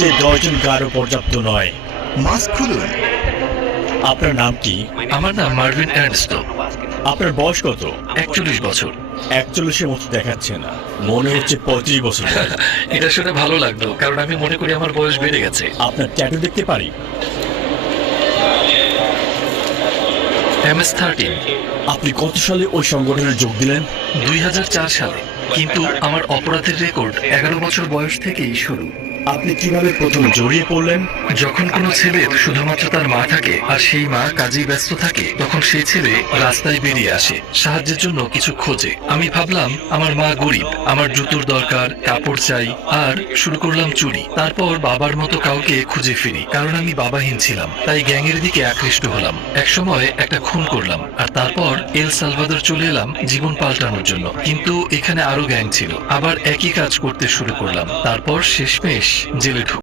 যে 10 জন গাঢ় পর্যাপ্ত নয়। মাস্ক খুলুন। আপনার নাম কি? আমার নাম মার্ভিন অ্যানস্টো। আপনার বয়স কত? 41 বছর। 41-এর মতো দেখাচ্ছে না, মনে হচ্ছে 35 বছর বয়স। এটা শুনে ভালো লাগলো, কারণ আমি মনে করি আমার বয়স বেড়ে গেছে। আপনার ট্যাটু দেখতে পারি? MS-13। আপনি কত সালে ওই সংগঠনে যোগ দিলেন? 2004 সালে। কিন্তু আমার অপরাধের রেকর্ড 11 বছর বয়স থেকেই শুরু। আপনি কিভাবে প্রথম জড়িয়ে পড়লেন? যখন কোনো ছেলের শুধুমাত্র তার মা থাকে আর সেই মা কাজেই ব্যস্ত থাকে, তখন সেই ছেলে রাস্তায় বেরিয়ে আসে, সাহায্যের জন্য কিছু খোঁজে। আমি ভাবলাম আমার মা গরিব, আমার জুতোর দরকার, কাপড় চাই, আর শুরু করলাম চুরি। তারপর বাবার মতো কাউকে খুঁজে ফিরি, কারণ আমি বাবাহীন ছিলাম, তাই গ্যাংয়ের দিকে আকৃষ্ট হলাম। একসময় একটা খুন করলাম, আর তারপর এল সালভাদর চলে এলাম জীবন পাল্টানোর জন্য। কিন্তু এখানে আরো গ্যাং ছিল, আবার একই কাজ করতে শুরু করলাম, তারপর শেষমেশ জেলে ঢুক